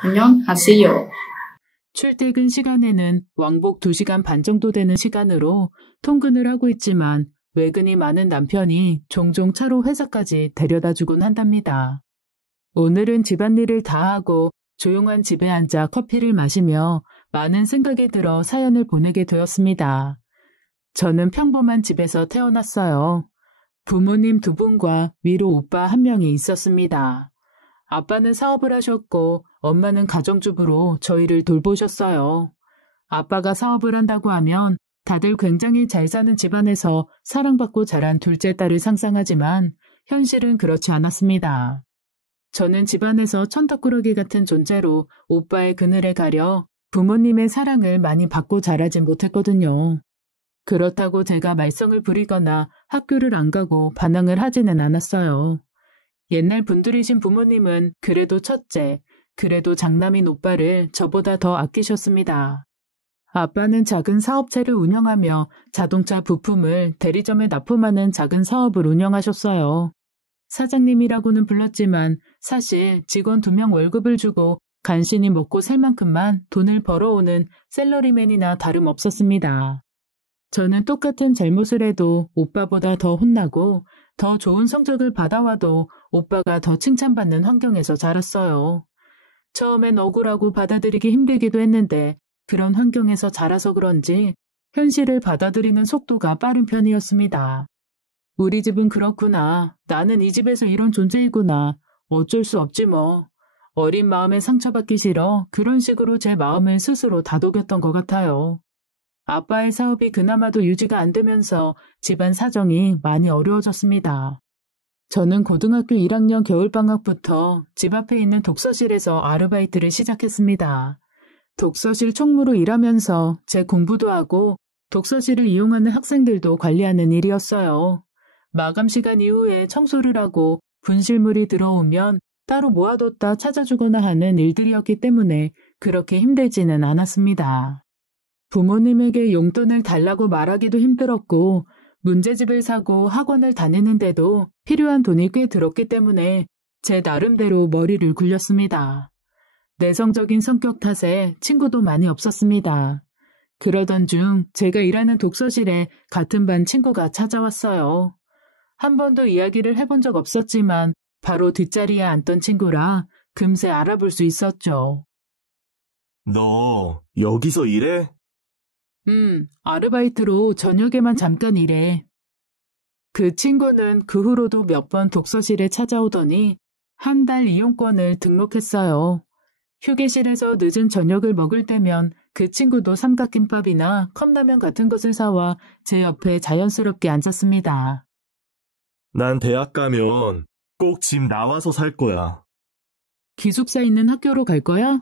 안녕하세요. 출퇴근 시간에는 왕복 2시간 반 정도 되는 시간으로 통근을 하고 있지만 외근이 많은 남편이 종종 차로 회사까지 데려다 주곤 한답니다. 오늘은 집안일을 다 하고 조용한 집에 앉아 커피를 마시며 많은 생각이 들어 사연을 보내게 되었습니다. 저는 평범한 집에서 태어났어요. 부모님 2분과 위로 오빠 1명이 있었습니다. 아빠는 사업을 하셨고 엄마는 가정주부로 저희를 돌보셨어요. 아빠가 사업을 한다고 하면 다들 굉장히 잘 사는 집안에서 사랑받고 자란 둘째 딸을 상상하지만 현실은 그렇지 않았습니다. 저는 집안에서 천덕꾸러기 같은 존재로 오빠의 그늘에 가려 부모님의 사랑을 많이 받고 자라진 못했거든요. 그렇다고 제가 말썽을 부리거나 학교를 안 가고 반항을 하지는 않았어요. 옛날 분들이신 부모님은 그래도 첫째, 그래도 장남인 오빠를 저보다 더 아끼셨습니다. 아빠는 작은 사업체를 운영하며 자동차 부품을 대리점에 납품하는 작은 사업을 운영하셨어요. 사장님이라고는 불렀지만 사실 직원 2명 월급을 주고 간신히 먹고 살 만큼만 돈을 벌어오는 셀러리맨이나 다름없었습니다. 저는 똑같은 잘못을 해도 오빠보다 더 혼나고 더 좋은 성적을 받아와도 오빠가 더 칭찬받는 환경에서 자랐어요. 처음엔 억울하고 받아들이기 힘들기도 했는데 그런 환경에서 자라서 그런지 현실을 받아들이는 속도가 빠른 편이었습니다. 우리 집은 그렇구나. 나는 이 집에서 이런 존재이구나. 어쩔 수 없지 뭐. 어린 마음에 상처받기 싫어 그런 식으로 제 마음을 스스로 다독였던 것 같아요. 아빠의 사업이 그나마도 유지가 안 되면서 집안 사정이 많이 어려워졌습니다. 저는 고등학교 1학년 겨울방학부터 집 앞에 있는 독서실에서 아르바이트를 시작했습니다. 독서실 총무로 일하면서 제 공부도 하고 독서실을 이용하는 학생들도 관리하는 일이었어요. 마감 시간 이후에 청소를 하고 분실물이 들어오면 따로 모아뒀다 찾아주거나 하는 일들이었기 때문에 그렇게 힘들지는 않았습니다. 부모님에게 용돈을 달라고 말하기도 힘들었고 문제집을 사고 학원을 다니는데도 필요한 돈이 꽤 들었기 때문에 제 나름대로 머리를 굴렸습니다. 내성적인 성격 탓에 친구도 많이 없었습니다. 그러던 중 제가 일하는 독서실에 같은 반 친구가 찾아왔어요. 한 번도 이야기를 해본 적 없었지만 바로 뒷자리에 앉던 친구라 금세 알아볼 수 있었죠. 너 여기서 일해? 아르바이트로 저녁에만 잠깐 일해. 그 친구는 그 후로도 몇 번 독서실에 찾아오더니 한 달 이용권을 등록했어요. 휴게실에서 늦은 저녁을 먹을 때면 그 친구도 삼각김밥이나 컵라면 같은 것을 사와 제 옆에 자연스럽게 앉았습니다. 난 대학 가면 꼭 집 나와서 살 거야. 기숙사 있는 학교로 갈 거야?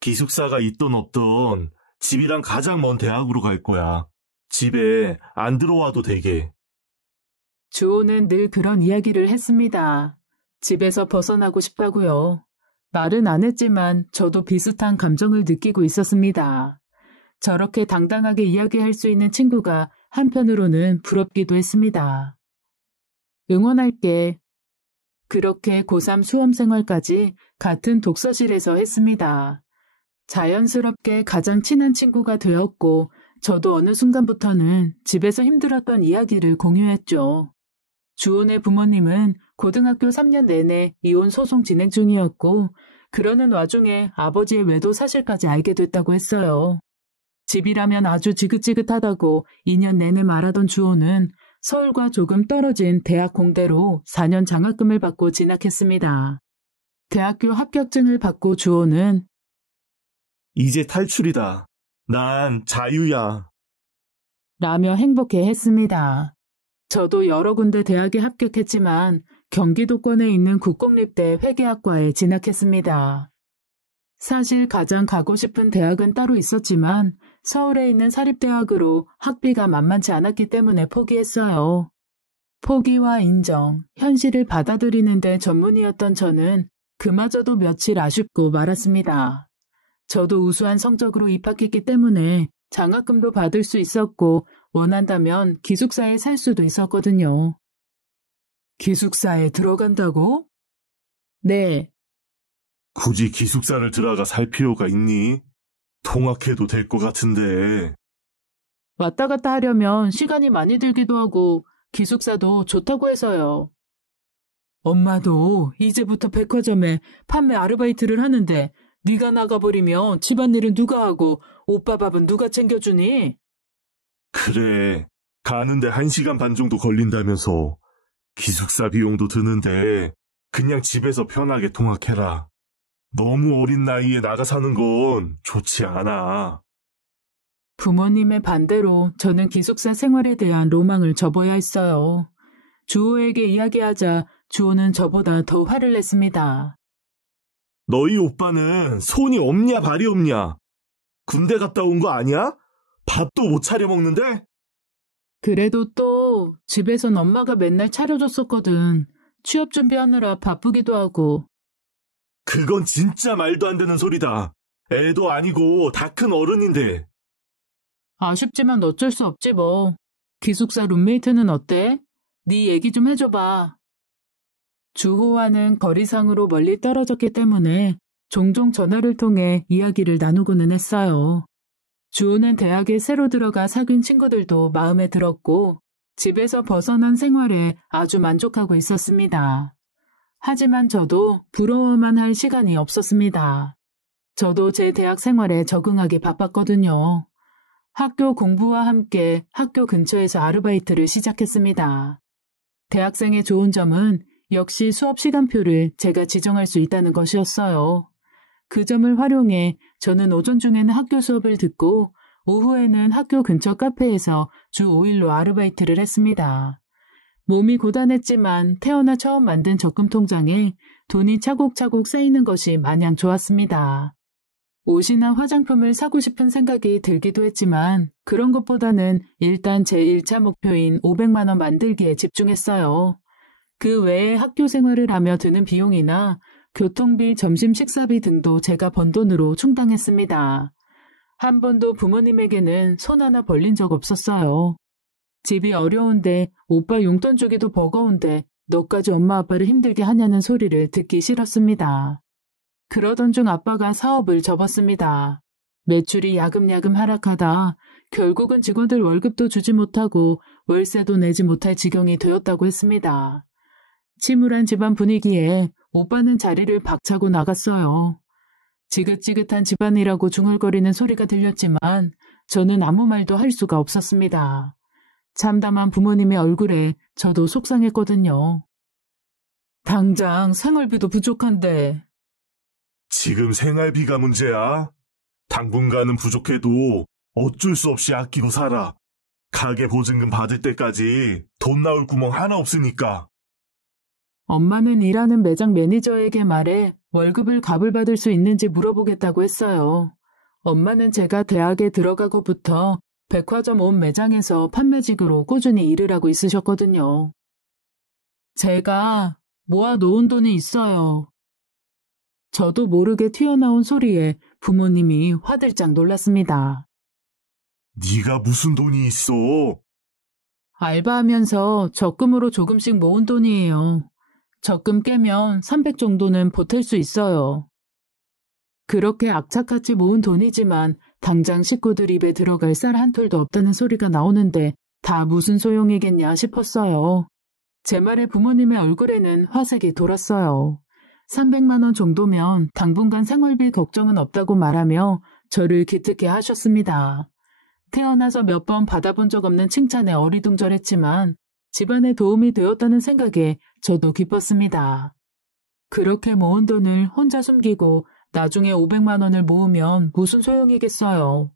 기숙사가 있던 없던 집이랑 가장 먼 대학으로 갈 거야. 집에 안 들어와도 되게. 주호는 늘 그런 이야기를 했습니다. 집에서 벗어나고 싶다고요. 말은 안 했지만 저도 비슷한 감정을 느끼고 있었습니다. 저렇게 당당하게 이야기할 수 있는 친구가 한편으로는 부럽기도 했습니다. 응원할게. 그렇게 고3 수험 생활까지 같은 독서실에서 했습니다. 자연스럽게 가장 친한 친구가 되었고 저도 어느 순간부터는 집에서 힘들었던 이야기를 공유했죠. 주온의 부모님은 고등학교 3년 내내 이혼 소송 진행 중이었고 그러는 와중에 아버지의 외도 사실까지 알게 됐다고 했어요. 집이라면 아주 지긋지긋하다고 2년 내내 말하던 주호는 서울과 조금 떨어진 대학 공대로 4년 장학금을 받고 진학했습니다. 대학교 합격증을 받고 주호는 이제 탈출이다. 난 자유야. 라며 행복해했습니다. 저도 여러 군데 대학에 합격했지만 경기도권에 있는 국공립대 회계학과에 진학했습니다. 사실 가장 가고 싶은 대학은 따로 있었지만 서울에 있는 사립대학으로 학비가 만만치 않았기 때문에 포기했어요. 포기와 인정, 현실을 받아들이는 데 전문이었던 저는 그마저도 며칠 아쉽고 말았습니다. 저도 우수한 성적으로 입학했기 때문에 장학금도 받을 수 있었고 원한다면 기숙사에 살 수도 있었거든요. 기숙사에 들어간다고? 네. 굳이 기숙사를 들어가 살 필요가 있니? 통학해도 될 것 같은데. 왔다 갔다 하려면 시간이 많이 들기도 하고 기숙사도 좋다고 해서요. 엄마도 이제부터 백화점에 판매 아르바이트를 하는데 네가 나가버리면 집안일은 누가 하고 오빠 밥은 누가 챙겨주니? 그래, 가는데 1시간 반 정도 걸린다면서. 기숙사 비용도 드는데 그냥 집에서 편하게 통학해라. 너무 어린 나이에 나가 사는 건 좋지 않아. 부모님의 반대로 저는 기숙사 생활에 대한 로망을 접어야 했어요. 주호에게 이야기하자 주호는 저보다 더 화를 냈습니다. 너희 오빠는 손이 없냐 발이 없냐? 군대 갔다 온 거 아니야? 밥도 못 차려 먹는데? 그래도 또 집에선 엄마가 맨날 차려줬었거든. 취업 준비하느라 바쁘기도 하고. 그건 진짜 말도 안 되는 소리다. 애도 아니고 다 큰 어른인데. 아쉽지만 어쩔 수 없지 뭐. 기숙사 룸메이트는 어때? 네 얘기 좀 해줘봐. 주호와는 거리상으로 멀리 떨어졌기 때문에 종종 전화를 통해 이야기를 나누고는 했어요. 주호는 대학에 새로 들어가 사귄 친구들도 마음에 들었고 집에서 벗어난 생활에 아주 만족하고 있었습니다. 하지만 저도 부러워만 할 시간이 없었습니다. 저도 제 대학 생활에 적응하기 바빴거든요. 학교 공부와 함께 학교 근처에서 아르바이트를 시작했습니다. 대학생의 좋은 점은 역시 수업 시간표를 제가 지정할 수 있다는 것이었어요. 그 점을 활용해 저는 오전 중에는 학교 수업을 듣고 오후에는 학교 근처 카페에서 주 5일로 아르바이트를 했습니다. 몸이 고단했지만 태어나 처음 만든 적금 통장에 돈이 차곡차곡 쌓이는 것이 마냥 좋았습니다. 옷이나 화장품을 사고 싶은 생각이 들기도 했지만 그런 것보다는 일단 제 1차 목표인 500만 원 만들기에 집중했어요. 그 외에 학교 생활을 하며 드는 비용이나 교통비, 점심 식사비 등도 제가 번 돈으로 충당했습니다. 한 번도 부모님에게는 손 하나 벌린 적 없었어요. 집이 어려운데 오빠 용돈 주기도 버거운데 너까지 엄마 아빠를 힘들게 하냐는 소리를 듣기 싫었습니다. 그러던 중 아빠가 사업을 접었습니다. 매출이 야금야금 하락하다 결국은 직원들 월급도 주지 못하고 월세도 내지 못할 지경이 되었다고 했습니다. 침울한 집안 분위기에 오빠는 자리를 박차고 나갔어요. 지긋지긋한 집안이라고 중얼거리는 소리가 들렸지만 저는 아무 말도 할 수가 없었습니다. 참담한 부모님의 얼굴에 저도 속상했거든요. 당장 생활비도 부족한데. 지금 생활비가 문제야? 당분간은 부족해도 어쩔 수 없이 아끼고 살아. 가게 보증금 받을 때까지 돈 나올 구멍 하나 없으니까. 엄마는 일하는 매장 매니저에게 말해 월급을 값을 받을 수 있는지 물어보겠다고 했어요. 엄마는 제가 대학에 들어가고부터 백화점 온 매장에서 판매직으로 꾸준히 일을 하고 있으셨거든요. 제가 모아놓은 돈이 있어요. 저도 모르게 튀어나온 소리에 부모님이 화들짝 놀랐습니다. 네가 무슨 돈이 있어? 알바하면서 적금으로 조금씩 모은 돈이에요. 적금 깨면 300 정도는 보탤 수 있어요. 그렇게 악착같이 모은 돈이지만 당장 식구들 입에 들어갈 쌀 한 톨도 없다는 소리가 나오는데 다 무슨 소용이겠냐 싶었어요. 제 말에 부모님의 얼굴에는 화색이 돌았어요. 300만 원 정도면 당분간 생활비 걱정은 없다고 말하며 저를 기특해 하셨습니다. 태어나서 몇 번 받아본 적 없는 칭찬에 어리둥절했지만 집안에 도움이 되었다는 생각에 저도 기뻤습니다. 그렇게 모은 돈을 혼자 숨기고 나중에 500만 원을 모으면 무슨 소용이겠어요.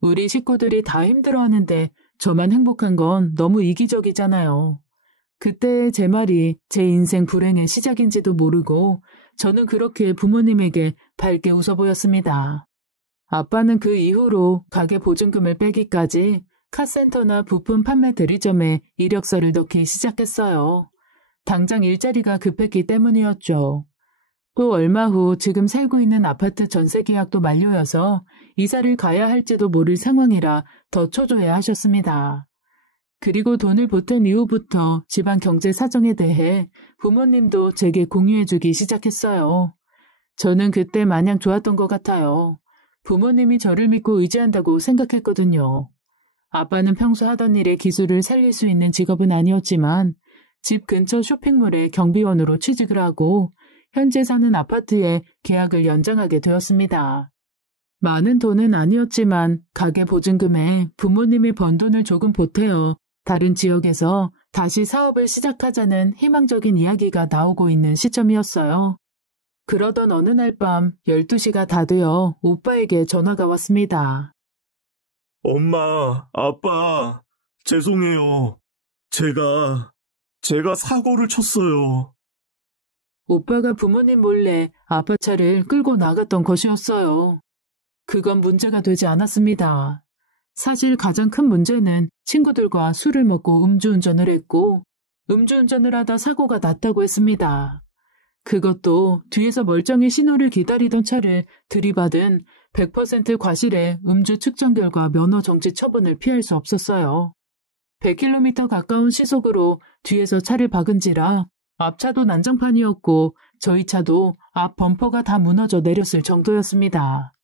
우리 식구들이 다 힘들어하는데 저만 행복한 건 너무 이기적이잖아요. 그때의 제 말이 제 인생 불행의 시작인지도 모르고 저는 그렇게 부모님에게 밝게 웃어 보였습니다. 아빠는 그 이후로 가게 보증금을 빼기까지 카센터나 부품 판매 대리점에 이력서를 넣기 시작했어요. 당장 일자리가 급했기 때문이었죠. 또 얼마 후 지금 살고 있는 아파트 전세 계약도 만료여서 이사를 가야 할지도 모를 상황이라 더 초조해 하셨습니다. 그리고 돈을 보탠 이후부터 집안 경제 사정에 대해 부모님도 제게 공유해주기 시작했어요. 저는 그때 마냥 좋았던 것 같아요. 부모님이 저를 믿고 의지한다고 생각했거든요. 아빠는 평소 하던 일에 기술을 살릴 수 있는 직업은 아니었지만 집 근처 쇼핑몰에 경비원으로 취직을 하고 현재 사는 아파트에 계약을 연장하게 되었습니다. 많은 돈은 아니었지만 가게 보증금에 부모님이 번 돈을 조금 보태어 다른 지역에서 다시 사업을 시작하자는 희망적인 이야기가 나오고 있는 시점이었어요. 그러던 어느 날 밤 12시가 다 되어 오빠에게 전화가 왔습니다. 엄마, 아빠, 죄송해요. 제가 사고를 쳤어요. 오빠가 부모님 몰래 아빠차를 끌고 나갔던 것이었어요. 그건 문제가 되지 않았습니다. 사실 가장 큰 문제는 친구들과 술을 먹고 음주운전을 했고 음주운전을 하다 사고가 났다고 했습니다. 그것도 뒤에서 멀쩡히 신호를 기다리던 차를 들이받은 100% 과실의 음주 측정 결과 면허 정지 처분을 피할 수 없었어요. 100km 가까운 시속으로 뒤에서 차를 박은지라 앞차도 난장판이었고 저희 차도 앞 범퍼가 다 무너져 내렸을 정도였습니다.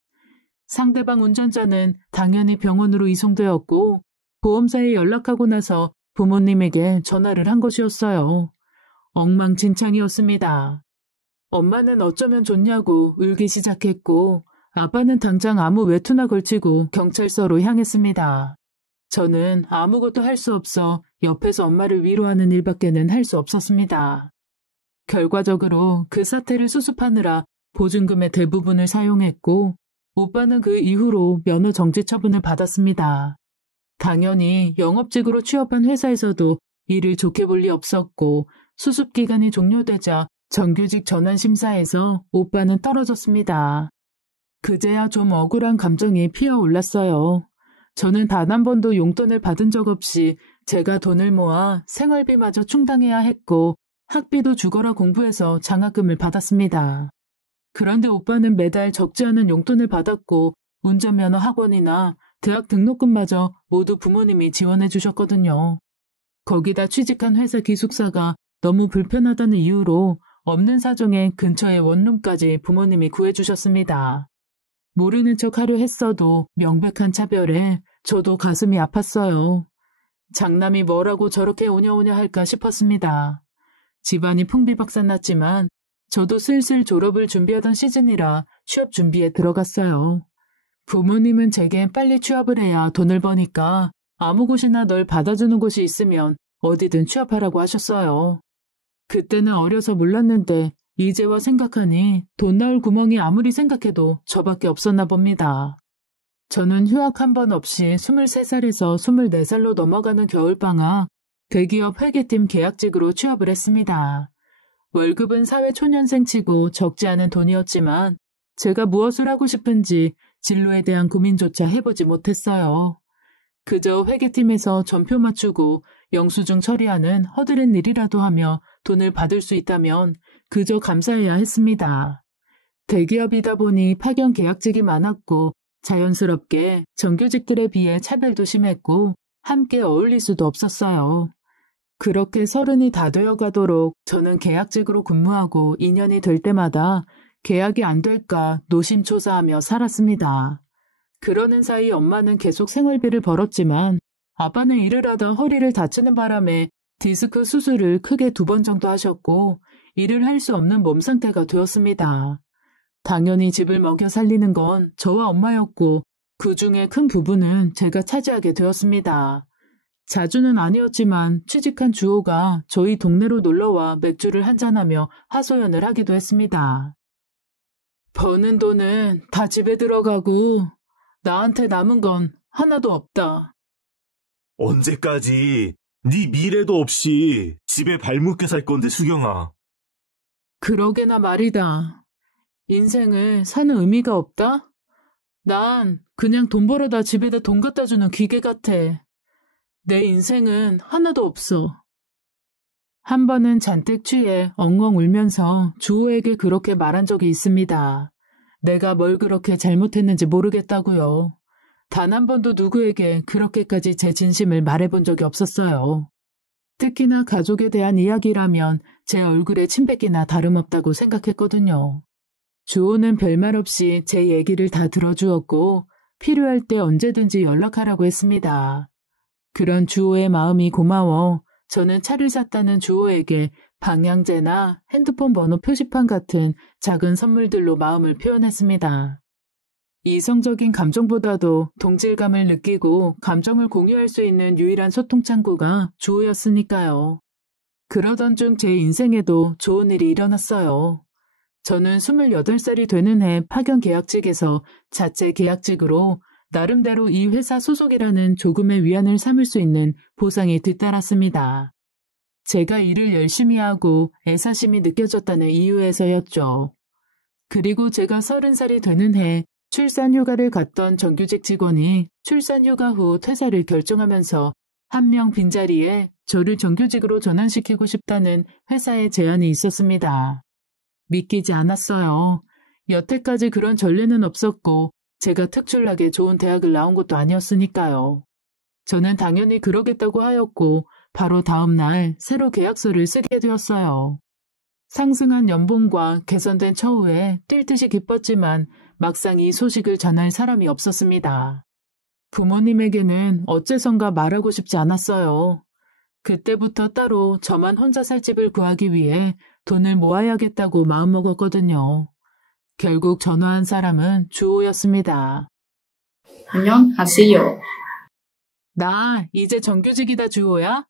상대방 운전자는 당연히 병원으로 이송되었고 보험사에 연락하고 나서 부모님에게 전화를 한 것이었어요. 엉망진창이었습니다. 엄마는 어쩌면 좋냐고 울기 시작했고 아빠는 당장 아무 외투나 걸치고 경찰서로 향했습니다. 저는 아무것도 할 수 없어 옆에서 엄마를 위로하는 일밖에는 할 수 없었습니다. 결과적으로 그 사태를 수습하느라 보증금의 대부분을 사용했고 오빠는 그 이후로 면허 정지 처분을 받았습니다. 당연히 영업직으로 취업한 회사에서도 이를 좋게 볼 리 없었고 수습기간이 종료되자 정규직 전환 심사에서 오빠는 떨어졌습니다. 그제야 좀 억울한 감정이 피어올랐어요. 저는 단 한 번도 용돈을 받은 적 없이 제가 돈을 모아 생활비마저 충당해야 했고 학비도 죽어라 공부해서 장학금을 받았습니다. 그런데 오빠는 매달 적지 않은 용돈을 받았고 운전면허 학원이나 대학 등록금마저 모두 부모님이 지원해 주셨거든요. 거기다 취직한 회사 기숙사가 너무 불편하다는 이유로 없는 사정에 근처의 원룸까지 부모님이 구해주셨습니다. 모르는 척 하려 했어도 명백한 차별에 저도 가슴이 아팠어요. 장남이 뭐라고 저렇게 오냐오냐 할까 싶었습니다. 집안이 풍비박산났지만 저도 슬슬 졸업을 준비하던 시즌이라 취업 준비에 들어갔어요. 부모님은 제게 빨리 취업을 해야 돈을 버니까 아무 곳이나 널 받아주는 곳이 있으면 어디든 취업하라고 하셨어요. 그때는 어려서 몰랐는데 이제와 생각하니 돈 나올 구멍이 아무리 생각해도 저밖에 없었나 봅니다. 저는 휴학 한 번 없이 23살에서 24살로 넘어가는 겨울방학 대기업 회계팀 계약직으로 취업을 했습니다. 월급은 사회초년생치고 적지 않은 돈이었지만 제가 무엇을 하고 싶은지 진로에 대한 고민조차 해보지 못했어요. 그저 회계팀에서 전표 맞추고 영수증 처리하는 허드렛 일이라도 하며 돈을 받을 수 있다면 그저 감사해야 했습니다. 대기업이다 보니 파견 계약직이 많았고 자연스럽게 정규직들에 비해 차별도 심했고 함께 어울릴 수도 없었어요. 그렇게 30이 다 되어가도록 저는 계약직으로 근무하고 2년이 될 때마다 계약이 안 될까 노심초사하며 살았습니다. 그러는 사이 엄마는 계속 생활비를 벌었지만 아빠는 일을 하다 허리를 다치는 바람에 디스크 수술을 크게 2번 정도 하셨고 일을 할 수 없는 몸 상태가 되었습니다. 당연히 집을 먹여 살리는 건 저와 엄마였고 그 중에 큰 부분은 제가 차지하게 되었습니다. 자주는 아니었지만 취직한 주호가 저희 동네로 놀러와 맥주를 한잔하며 하소연을 하기도 했습니다. 버는 돈은 다 집에 들어가고 나한테 남은 건 하나도 없다. 언제까지 네 미래도 없이 집에 발묶여 살 건데, 수경아. 그러게나 말이다. 인생을 사는 의미가 없다? 난 그냥 돈 벌어다 집에다 돈 갖다 주는 기계 같아. 내 인생은 하나도 없어. 한 번은 잔뜩 취해 엉엉 울면서 주호에게 그렇게 말한 적이 있습니다. 내가 뭘 그렇게 잘못했는지 모르겠다고요. 단 한 번도 누구에게 그렇게까지 제 진심을 말해본 적이 없었어요. 특히나 가족에 대한 이야기라면 제 얼굴에 침 뱉기나 다름없다고 생각했거든요. 주호는 별말 없이 제 얘기를 다 들어주었고 필요할 때 언제든지 연락하라고 했습니다. 그런 주호의 마음이 고마워 저는 차를 샀다는 주호에게 방향제나 핸드폰 번호 표시판 같은 작은 선물들로 마음을 표현했습니다. 이성적인 감정보다도 동질감을 느끼고 감정을 공유할 수 있는 유일한 소통 창구가 주호였으니까요. 그러던 중 제 인생에도 좋은 일이 일어났어요. 저는 28살이 되는 해 파견 계약직에서 자체 계약직으로 나름대로 이 회사 소속이라는 조금의 위안을 삼을 수 있는 보상이 뒤따랐습니다. 제가 일을 열심히 하고 애사심이 느껴졌다는 이유에서였죠. 그리고 제가 30살이 되는 해 출산휴가를 갔던 정규직 직원이 출산휴가 후 퇴사를 결정하면서 한 명 빈자리에 저를 정규직으로 전환시키고 싶다는 회사의 제안이 있었습니다. 믿기지 않았어요. 여태까지 그런 전례는 없었고 제가 특출나게 좋은 대학을 나온 것도 아니었으니까요. 저는 당연히 그러겠다고 하였고 바로 다음 날 새로 계약서를 쓰게 되었어요. 상승한 연봉과 개선된 처우에 뛸 듯이 기뻤지만 막상 이 소식을 전할 사람이 없었습니다. 부모님에게는 어째선가 말하고 싶지 않았어요. 그때부터 따로 저만 혼자 살 집을 구하기 위해 돈을 모아야겠다고 마음먹었거든요. 결국 전화한 사람은 주호였습니다. 안녕하세요. 나 이제 정규직이다 주호야?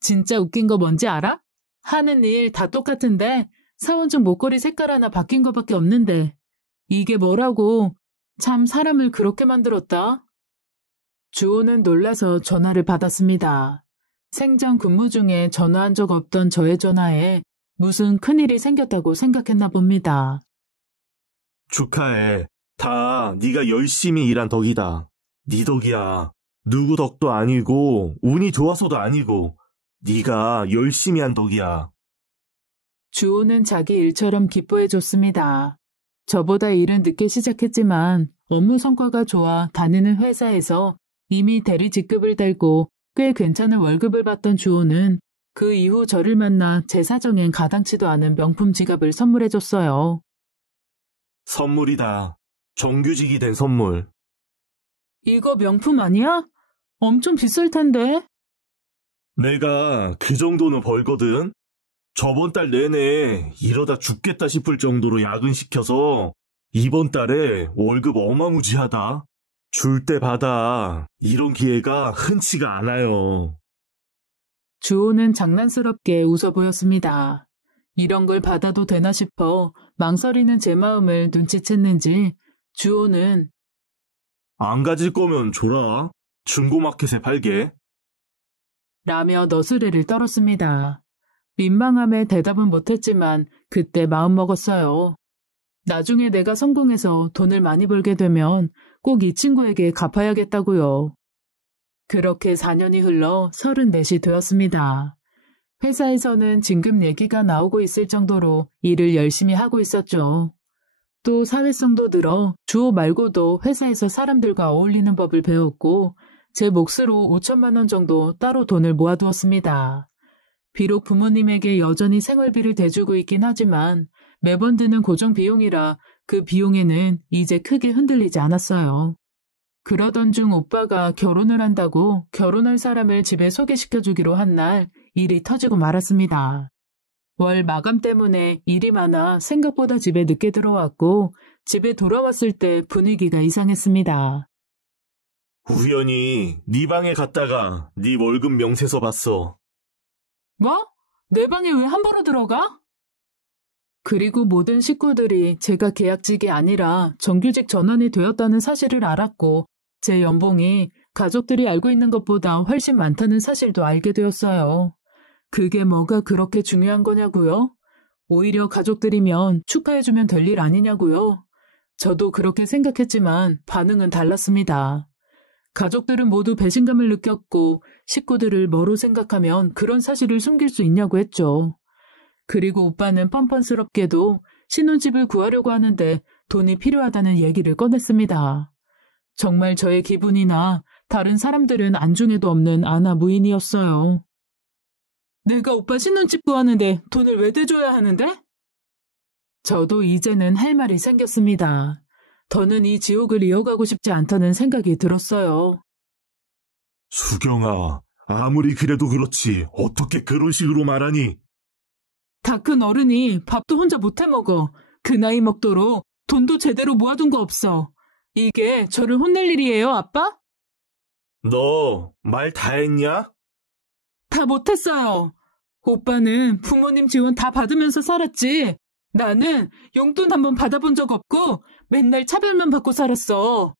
진짜 웃긴 거 뭔지 알아? 하는 일 다 똑같은데 사원증 목걸이 색깔 하나 바뀐 거밖에 없는데 이게 뭐라고? 참 사람을 그렇게 만들었다. 주호는 놀라서 전화를 받았습니다. 생전 근무 중에 전화한 적 없던 저의 전화에 무슨 큰일이 생겼다고 생각했나 봅니다. 축하해. 다 네가 열심히 일한 덕이다. 네 덕이야. 누구 덕도 아니고 운이 좋아서도 아니고 네가 열심히 한 덕이야. 주호는 자기 일처럼 기뻐해줬습니다. 저보다 일은 늦게 시작했지만 업무 성과가 좋아 다니는 회사에서 이미 대리 직급을 달고 꽤 괜찮은 월급을 받던 주호는 그 이후 저를 만나 제 사정엔 가당치도 않은 명품 지갑을 선물해줬어요. 선물이다. 정규직이 된 선물. 이거 명품 아니야? 엄청 비쌀 텐데. 내가 그 정도는 벌거든. 저번 달 내내 이러다 죽겠다 싶을 정도로 야근시켜서 이번 달에 월급 어마무지하다. 줄 때 받아. 이런 기회가 흔치가 않아요. 주호는 장난스럽게 웃어 보였습니다. 이런 걸 받아도 되나 싶어 망설이는 제 마음을 눈치챘는지 주호는 안 가질 거면 줘라. 중고마켓에 팔게. 라며 너스레를 떨었습니다. 민망함에 대답은 못했지만 그때 마음먹었어요. 나중에 내가 성공해서 돈을 많이 벌게 되면 꼭 이 친구에게 갚아야겠다고요. 그렇게 4년이 흘러 34이 되었습니다. 회사에서는 진급 얘기가 나오고 있을 정도로 일을 열심히 하고 있었죠. 또 사회성도 늘어 주호 말고도 회사에서 사람들과 어울리는 법을 배웠고 제 몫으로 5천만 원 정도 따로 돈을 모아두었습니다. 비록 부모님에게 여전히 생활비를 대주고 있긴 하지만 매번 드는 고정 비용이라 그 비용에는 이제 크게 흔들리지 않았어요. 그러던 중 오빠가 결혼을 한다고 결혼할 사람을 집에 소개시켜주기로 한 날 일이 터지고 말았습니다. 월 마감 때문에 일이 많아 생각보다 집에 늦게 들어왔고 집에 돌아왔을 때 분위기가 이상했습니다. 우연히 네 방에 갔다가 네 월급 명세서 봤어. 뭐? 내 방에 왜 함부로 들어가? 그리고 모든 식구들이 제가 계약직이 아니라 정규직 전환이 되었다는 사실을 알았고 제 연봉이 가족들이 알고 있는 것보다 훨씬 많다는 사실도 알게 되었어요. 그게 뭐가 그렇게 중요한 거냐고요? 오히려 가족들이면 축하해주면 될 일 아니냐고요? 저도 그렇게 생각했지만 반응은 달랐습니다. 가족들은 모두 배신감을 느꼈고 식구들을 뭐로 생각하면 그런 사실을 숨길 수 있냐고 했죠. 그리고 오빠는 뻔뻔스럽게도 신혼집을 구하려고 하는데 돈이 필요하다는 얘기를 꺼냈습니다. 정말 저의 기분이나 다른 사람들은 안중에도 없는 아나무인이었어요. 내가 오빠 신혼집 구하는데 돈을 왜 대줘야 하는데? 저도 이제는 할 말이 생겼습니다. 더는 이 지옥을 이어가고 싶지 않다는 생각이 들었어요. 수경아, 아무리 그래도 그렇지 어떻게 그런 식으로 말하니? 다 큰 어른이 밥도 혼자 못해 먹어. 그 나이 먹도록 돈도 제대로 모아둔 거 없어. 이게 저를 혼낼 일이에요, 아빠? 너 말 다 했냐? 다 못했어요. 오빠는 부모님 지원 다 받으면서 살았지. 나는 용돈 한 번 받아본 적 없고 맨날 차별만 받고 살았어.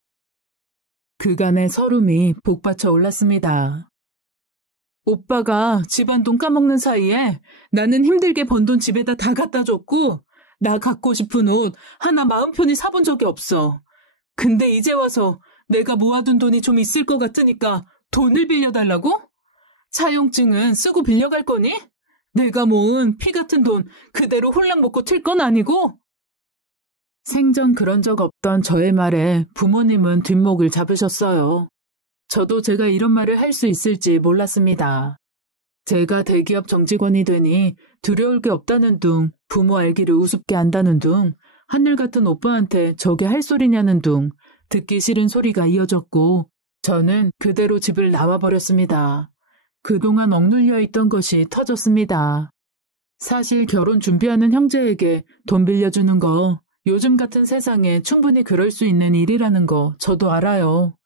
그간의 서름이 복받쳐 올랐습니다. 오빠가 집안 돈 까먹는 사이에 나는 힘들게 번 돈 집에다 다 갖다 줬고 나 갖고 싶은 옷 하나 마음 편히 사본 적이 없어. 근데 이제 와서 내가 모아둔 돈이 좀 있을 것 같으니까 돈을 빌려달라고? 차용증은 쓰고 빌려갈 거니? 내가 모은 피 같은 돈 그대로 홀랑 먹고 튈 건 아니고? 생전 그런 적 없던 저의 말에 부모님은 뒷목을 잡으셨어요. 저도 제가 이런 말을 할 수 있을지 몰랐습니다. 제가 대기업 정직원이 되니 두려울 게 없다는 둥, 부모 알기를 우습게 안다는 둥, 하늘 같은 오빠한테 저게 할 소리냐는 둥, 듣기 싫은 소리가 이어졌고 저는 그대로 집을 나와버렸습니다. 그동안 억눌려 있던 것이 터졌습니다. 사실 결혼 준비하는 형제에게 돈 빌려주는 거 요즘 같은 세상에 충분히 그럴 수 있는 일이라는 거 저도 알아요.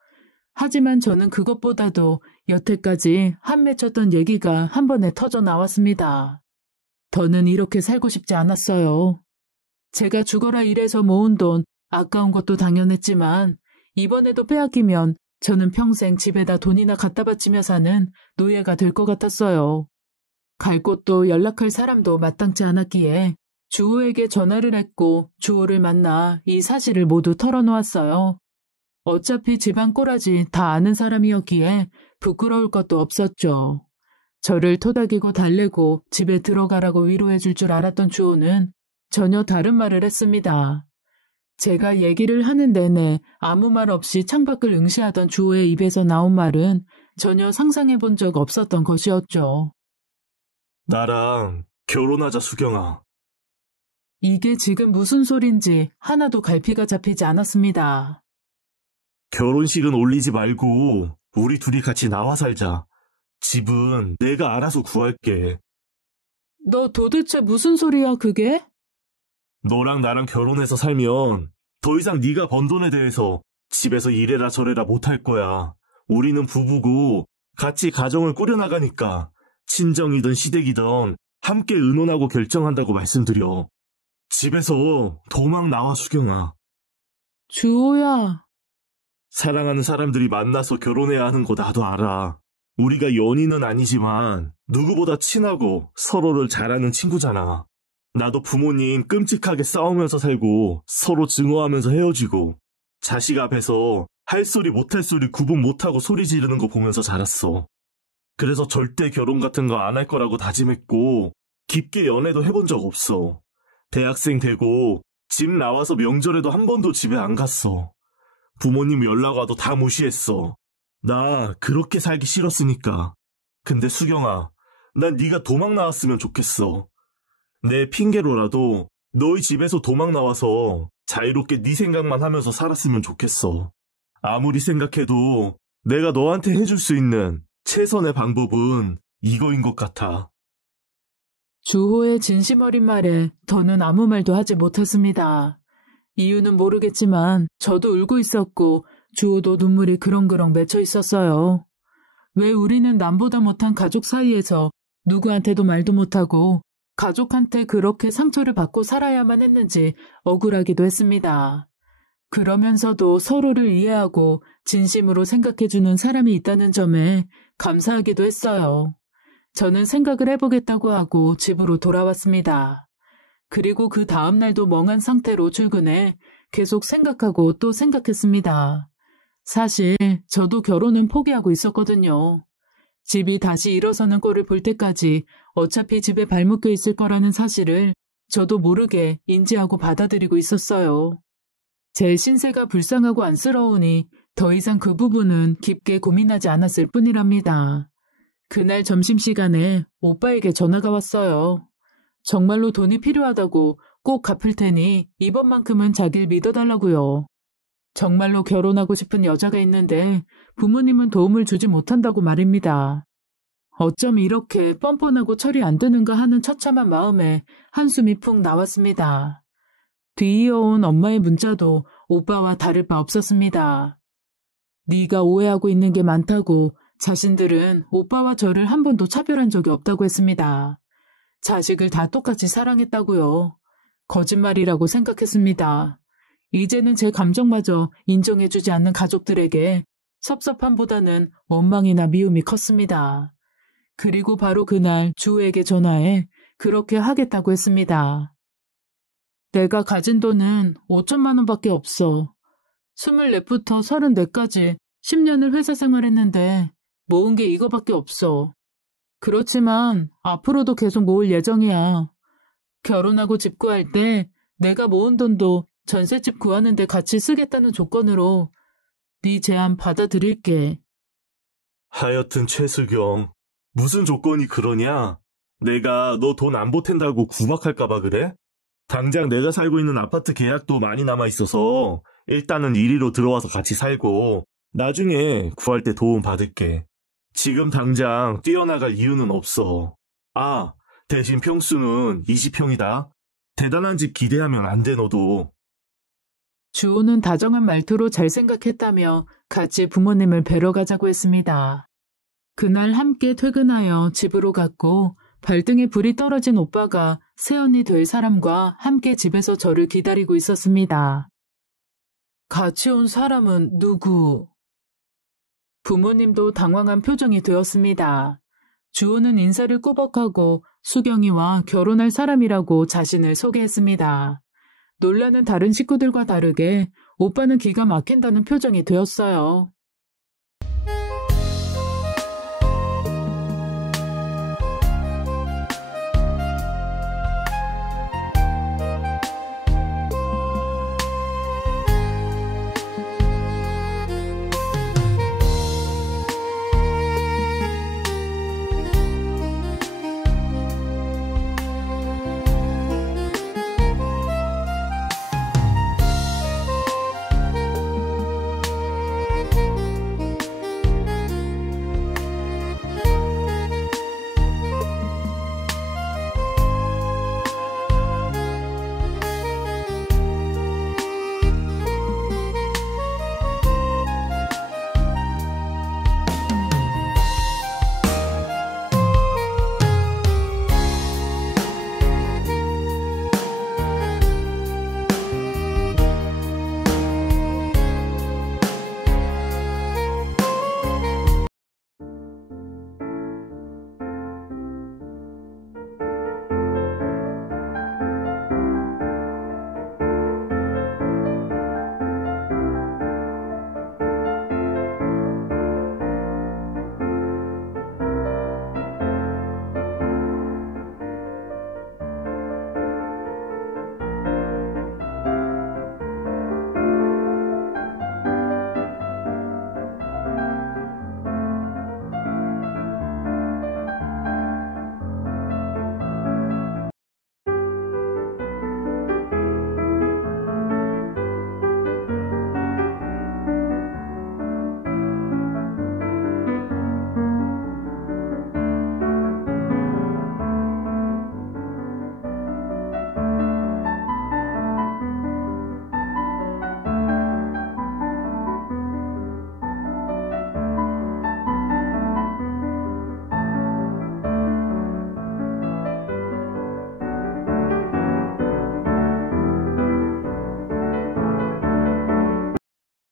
하지만 저는 그것보다도 여태까지 한 맺혔던 얘기가 한 번에 터져 나왔습니다. 더는 이렇게 살고 싶지 않았어요. 제가 죽어라 일해서 모은 돈 아까운 것도 당연했지만 이번에도 빼앗기면 저는 평생 집에다 돈이나 갖다 바치며 사는 노예가 될 것 같았어요. 갈 곳도 연락할 사람도 마땅치 않았기에 주호에게 전화를 했고 주호를 만나 이 사실을 모두 털어놓았어요. 어차피 집안 꼬라지 다 아는 사람이었기에 부끄러울 것도 없었죠. 저를 토닥이고 달래고 집에 들어가라고 위로해줄 줄 알았던 주호는 전혀 다른 말을 했습니다. 제가 얘기를 하는 내내 아무 말 없이 창밖을 응시하던 주호의 입에서 나온 말은 전혀 상상해 본 적 없었던 것이었죠. 나랑 결혼하자, 수경아. 이게 지금 무슨 소린지 하나도 갈피가 잡히지 않았습니다. 결혼식은 올리지 말고 우리 둘이 같이 나와 살자. 집은 내가 알아서 구할게. 너 도대체 무슨 소리야 그게? 너랑 나랑 결혼해서 살면 더 이상 네가 번 돈에 대해서 집에서 이래라 저래라 못할 거야. 우리는 부부고 같이 가정을 꾸려나가니까 친정이든 시댁이든 함께 의논하고 결정한다고 말씀드려. 집에서 도망 나와, 수경아. 주호야. 사랑하는 사람들이 만나서 결혼해야 하는 거 나도 알아. 우리가 연인은 아니지만 누구보다 친하고 서로를 잘 아는 친구잖아. 나도 부모님 끔찍하게 싸우면서 살고 서로 증오하면서 헤어지고 자식 앞에서 할 소리 못할 소리 구분 못하고 소리 지르는 거 보면서 자랐어. 그래서 절대 결혼 같은 거 안 할 거라고 다짐했고 깊게 연애도 해본 적 없어. 대학생 되고 집 나와서 명절에도 한 번도 집에 안 갔어. 부모님 연락 와도 다 무시했어. 나 그렇게 살기 싫었으니까. 근데 수경아, 난 네가 도망 나왔으면 좋겠어. 내 핑계로라도 너희 집에서 도망 나와서 자유롭게 네 생각만 하면서 살았으면 좋겠어. 아무리 생각해도 내가 너한테 해줄 수 있는 최선의 방법은 이거인 것 같아. 주호의 진심 어린 말에 더는 아무 말도 하지 못했습니다. 이유는 모르겠지만 저도 울고 있었고 주호도 눈물이 그렁그렁 맺혀 있었어요. 왜 우리는 남보다 못한 가족 사이에서 누구한테도 말도 못하고 가족한테 그렇게 상처를 받고 살아야만 했는지 억울하기도 했습니다. 그러면서도 서로를 이해하고 진심으로 생각해주는 사람이 있다는 점에 감사하기도 했어요. 저는 생각을 해보겠다고 하고 집으로 돌아왔습니다. 그리고 그 다음 날도 멍한 상태로 출근해 계속 생각하고 또 생각했습니다. 사실 저도 결혼은 포기하고 있었거든요. 집이 다시 일어서는 꼴을 볼 때까지 어차피 집에 발묶여 있을 거라는 사실을 저도 모르게 인지하고 받아들이고 있었어요. 제 신세가 불쌍하고 안쓰러우니 더 이상 그 부분은 깊게 고민하지 않았을 뿐이랍니다. 그날 점심시간에 오빠에게 전화가 왔어요. 정말로 돈이 필요하다고 꼭 갚을 테니 이번만큼은 자길 믿어달라고요. 정말로 결혼하고 싶은 여자가 있는데 부모님은 도움을 주지 못한다고 말입니다. 어쩜 이렇게 뻔뻔하고 철이 안 드는가 하는 처참한 마음에 한숨이 푹 나왔습니다. 뒤이어온 엄마의 문자도 오빠와 다를 바 없었습니다. 네가 오해하고 있는 게 많다고 자신들은 오빠와 저를 한 번도 차별한 적이 없다고 했습니다. 자식을 다 똑같이 사랑했다고요. 거짓말이라고 생각했습니다. 이제는 제 감정마저 인정해주지 않는 가족들에게 섭섭함보다는 원망이나 미움이 컸습니다. 그리고 바로 그날 주호에게 전화해 그렇게 하겠다고 했습니다. 내가 가진 돈은 5천만 원밖에 없어. 24부터 34까지 10년을 회사 생활했는데 모은 게 이거밖에 없어. 그렇지만 앞으로도 계속 모을 예정이야. 결혼하고 집 구할 때 내가 모은 돈도 전셋집 구하는 데 같이 쓰겠다는 조건으로 네 제안 받아들일게. 하여튼 최수경, 무슨 조건이 그러냐? 내가 너 돈 안 보탠다고 구박할까봐 그래? 당장 내가 살고 있는 아파트 계약도 많이 남아있어서 일단은 이리로 들어와서 같이 살고 나중에 구할 때 도움 받을게. 지금 당장 뛰어나갈 이유는 없어. 아, 대신 평수는 20평이다. 대단한 집 기대하면 안 돼, 너도. 주호는 다정한 말투로 잘 생각했다며 같이 부모님을 뵈러 가자고 했습니다. 그날 함께 퇴근하여 집으로 갔고 발등에 불이 떨어진 오빠가 새언니 될 사람과 함께 집에서 저를 기다리고 있었습니다. 같이 온 사람은 누구? 부모님도 당황한 표정이 되었습니다. 주호는 인사를 꾸벅하고 수경이와 결혼할 사람이라고 자신을 소개했습니다. 놀라는 다른 식구들과 다르게 오빠는 기가 막힌다는 표정이 되었어요.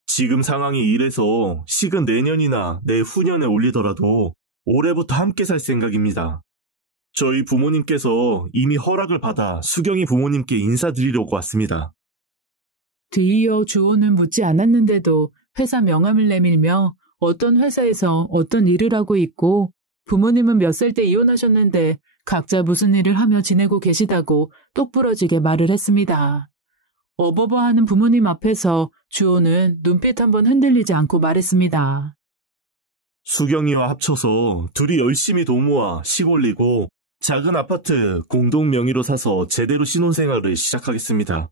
지금 상황이 이래서 식은 내년이나 내후년에 올리더라도 올해부터 함께 살 생각입니다. 저희 부모님께서 이미 허락을 받아 수경이 부모님께 인사드리려고 왔습니다. 뒤이어 주호는 묻지 않았는데도 회사 명함을 내밀며 어떤 회사에서 어떤 일을 하고 있고 부모님은 몇 살 때 이혼하셨는데 각자 무슨 일을 하며 지내고 계시다고 똑부러지게 말을 했습니다. 어버버하는 부모님 앞에서 주호는 눈빛 한번 흔들리지 않고 말했습니다. 수경이와 합쳐서 둘이 열심히 도모아 식 올리고 작은 아파트 공동 명의로 사서 제대로 신혼생활을 시작하겠습니다.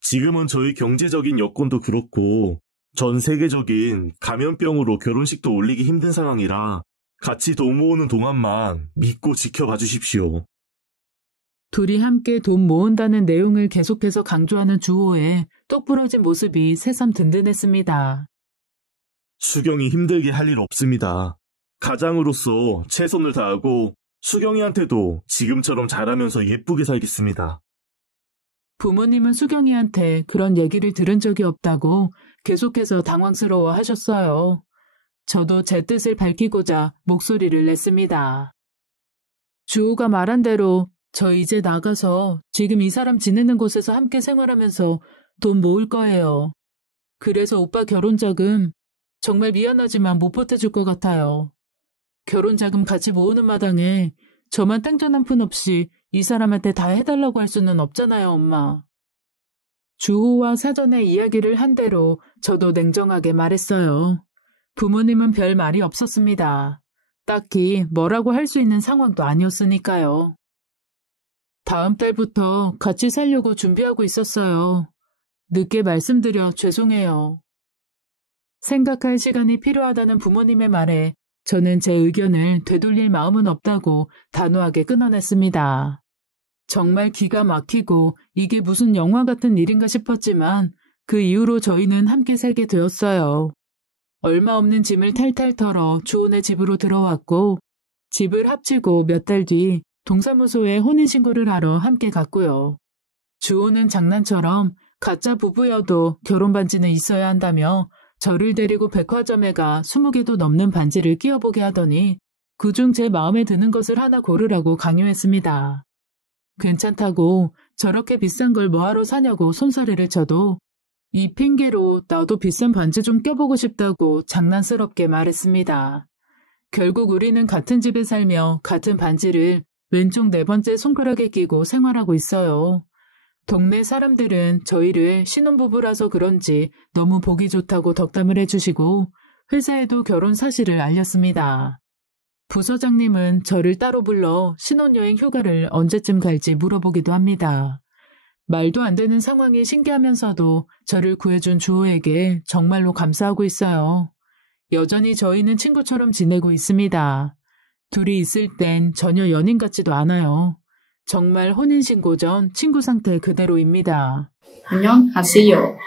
지금은 저희 경제적인 여건도 그렇고 전 세계적인 감염병으로 결혼식도 올리기 힘든 상황이라 같이 돈 모으는 동안만 믿고 지켜봐 주십시오. 둘이 함께 돈 모은다는 내용을 계속해서 강조하는 주호의 똑부러진 모습이 새삼 든든했습니다. 수경이 힘들게 할 일 없습니다. 가장으로서 최선을 다하고 수경이한테도 지금처럼 잘하면서 예쁘게 살겠습니다. 부모님은 수경이한테 그런 얘기를 들은 적이 없다고 계속해서 당황스러워 하셨어요. 저도 제 뜻을 밝히고자 목소리를 냈습니다. 주호가 말한 대로 저 이제 나가서 지금 이 사람 지내는 곳에서 함께 생활하면서 돈 모을 거예요. 그래서 오빠 결혼자금 정말 미안하지만 못 보태줄 것 같아요. 결혼자금 같이 모으는 마당에 저만 땡전 한 푼 없이 이 사람한테 다 해달라고 할 수는 없잖아요, 엄마. 주호와 사전에 이야기를 한 대로 저도 냉정하게 말했어요. 부모님은 별 말이 없었습니다. 딱히 뭐라고 할 수 있는 상황도 아니었으니까요. 다음 달부터 같이 살려고 준비하고 있었어요. 늦게 말씀드려 죄송해요. 생각할 시간이 필요하다는 부모님의 말에 저는 제 의견을 되돌릴 마음은 없다고 단호하게 끊어냈습니다. 정말 기가 막히고 이게 무슨 영화 같은 일인가 싶었지만 그 이후로 저희는 함께 살게 되었어요. 얼마 없는 짐을 탈탈 털어 주온의 집으로 들어왔고 집을 합치고 몇 달 뒤 동사무소에 혼인신고를 하러 함께 갔고요. 주호는 장난처럼 가짜 부부여도 결혼 반지는 있어야 한다며 저를 데리고 백화점에 가 20개도 넘는 반지를 끼워보게 하더니 그중 제 마음에 드는 것을 하나 고르라고 강요했습니다. 괜찮다고 저렇게 비싼 걸 뭐하러 사냐고 손사래를 쳐도 이 핑계로 나도 비싼 반지 좀 껴보고 싶다고 장난스럽게 말했습니다. 결국 우리는 같은 집에 살며 같은 반지를 왼쪽 4번째 손가락에 끼고 생활하고 있어요. 동네 사람들은 저희를 신혼부부라서 그런지 너무 보기 좋다고 덕담을 해주시고 회사에도 결혼 사실을 알렸습니다. 부서장님은 저를 따로 불러 신혼여행 휴가를 언제쯤 갈지 물어보기도 합니다. 말도 안 되는 상황이 신기하면서도 저를 구해준 주호에게 정말로 감사하고 있어요. 여전히 저희는 친구처럼 지내고 있습니다. 둘이 있을 땐 전혀 연인 같지도 않아요. 정말 혼인신고 전 친구 상태 그대로입니다. 안녕하세요.